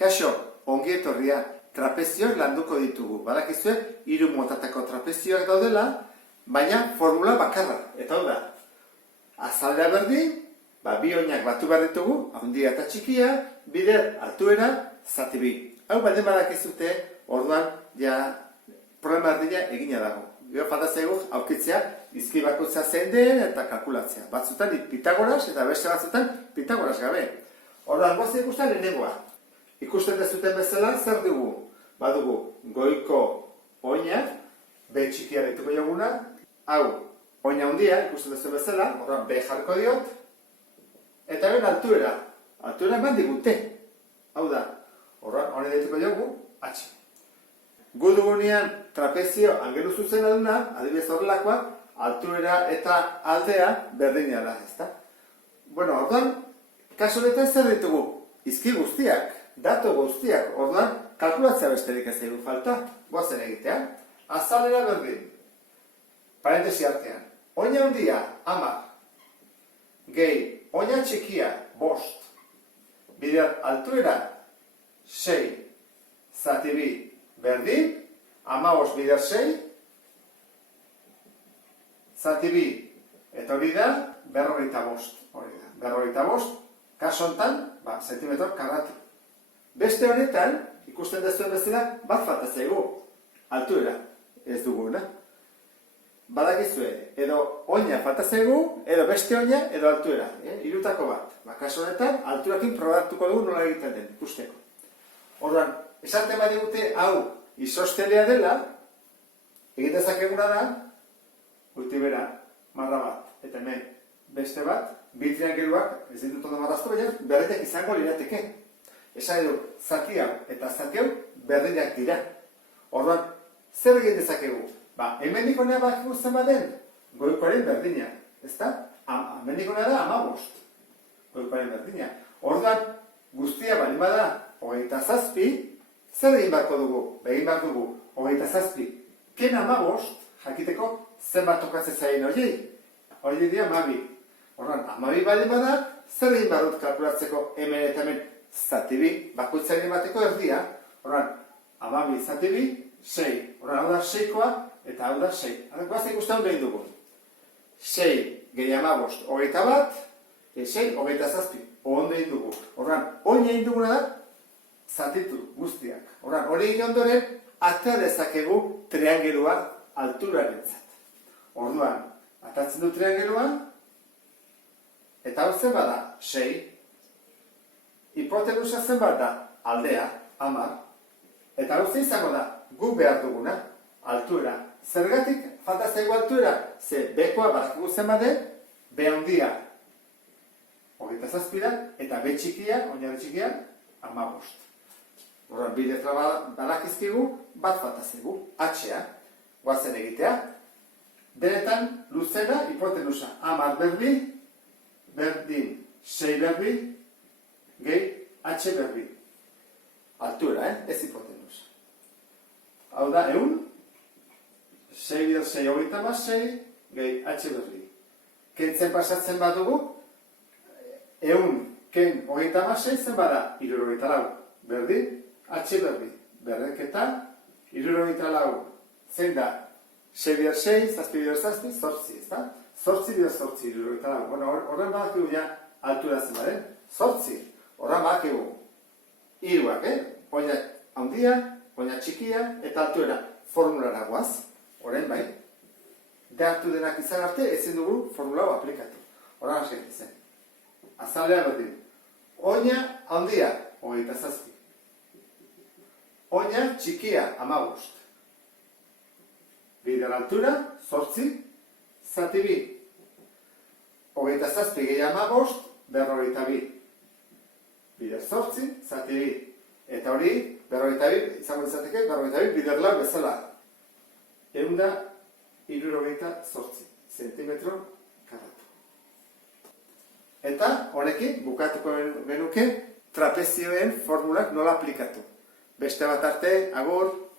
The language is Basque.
Kaixo, ongi etorria, trapezioak landuko ditugu. Badakizue, 3 motatako trapezioak daudela, baina formula bakarra. Eta hau da, azalera berdin, 2 oinak batu behar ditugu, handia eta txikia, bider altuera, zati bi. Hau baden badakizute, orduan, problema erdina egina dago. Gero fantazaigu aurkitzea, izki bakoitza zein den eta kalkulatzea. Batzutan Pitagoras eta beste batzutan Pitagoras gabe. Orduan, goaz ikusten lehenengoa. Ikusten dezuten bezala, zer dugu? Badugu, goiko oina, B txikia dituko joguna, hau, oina handia, ikusten dezuten bezala, orduan B jarko diot, eta ben altuera. Altuera eman digute. Hau da, orduan, hori dituko jogu, H. Gu dugunean trapezio angelu zuzena duna, adibidez horrelakoa, altuera eta aldea berdina da, ezta? Bueno, orduan, kasu honetan zer ditugu? Izki guztiak, datu guztiak, orduan, kalkulatzea besterik ez dugu falta, goazen egitea. Azalera berdin, parentesi artean, oina handia, 10, gehi, oina txikia, 5, bider altuera, 6, zati bi, berdin, 15 bider 6, zati bi, eta hori da, 45, hori da, 45, kaso hontan, zentimetro karratu. Beste honetan, ikusten dezuen bezala, bat falta zaigu, altuera, ez duguna. Badakizue, edo oina falta zaigu, edo beste oina, edo altuera, hirutako bat. Kaso honetan, alturakin probatuko dugu nola egiten den, ikusteko. Orduan, esaten badigute, hau, isostelea dela, egin dezakeguna da, gutibera, marra bat, eta hemen beste bat, bi triangeluak, ez ditut ondo marraztu, baina berdinak izango lirateke. Esan edo, zati hau eta zati hau berdinak dira. Orduan, zer egin dezakegu? Hemendik honea badakigu zen baden, goikoaren berdina. Ezta? Hemendik honea da 15. Goikoaren berdina. Orduan, guztia bali bada 27, zer egin barko dugu? Egin behar dugu 27. Ken 15, jakiteko zenbat tokatzen zaien horiei. Horiei dira 12. Orduan, 12 bali bada, zer egin behar dut kalkulatzeko hemen eta hemen zati bi, bakoitzaren bateko erdia, orduan, 12 zati bi, 6. Orduan, hau da 6koa, eta hau da 6. Guaz ikusten behin dugu. 6 gehi 15, 21, 6, 27. Ondo egin dugu. Orduan, oina egin duguna da, zatitu guztiak. Orduan, hori egin ondoren, atera dezakegu triangelua alturarentzat. Orduan, atatzen du triangelua, eta hau zen bada, 6. Hipotenusa zenbat da, aldea, 10, eta hau zen izango da, gu behar duguna, altuera. Zergatik, falta zaigu altuera, ze B-koa badakigu zenbat den, B handia, 27 da, eta B txikia, oinarri txikia, 15. Horren, bi letra badakizkigu, bat falta zaigu, H-a, guazen egitea. Denetan, luzena, hipotenusa, 10 berbi, berdin, 6 berbi, gehi, H berbi. Altura, ez hipotenusa. Hau da, 100, 6 bider 6, 36, gehi, H berbi. Kentzen pasatzen badugu, 100, ken 36, zen bada, 74, berdin, H berbi. Berreketa, 74, zein da, 6 bider 6, 7 bider 7, 8, ez da? 8 bider 8, 74. Bueno, horren badakigu ja, altura zen baren, 8. Horran badakigu, hiruak, oina handia, oina txikia, eta altuera formulara guaz, horren bai. Dehartu denak izan arte, ezin dugu formulau aplikatu. Horran hasi zen. Azalea berdin. Oina handia, 27. Oina txikia, 15. Bider altura, 8, zati bi. 27 gehi 15, 42. Bider 8, zati bi. Eta hori, 42, izango izateke, 42 bider lau bezala. 168 zentimetro karratu. Eta honekin, bukatuko genuke, trapezioen formulak nola aplikatu. Beste bat arte, agur!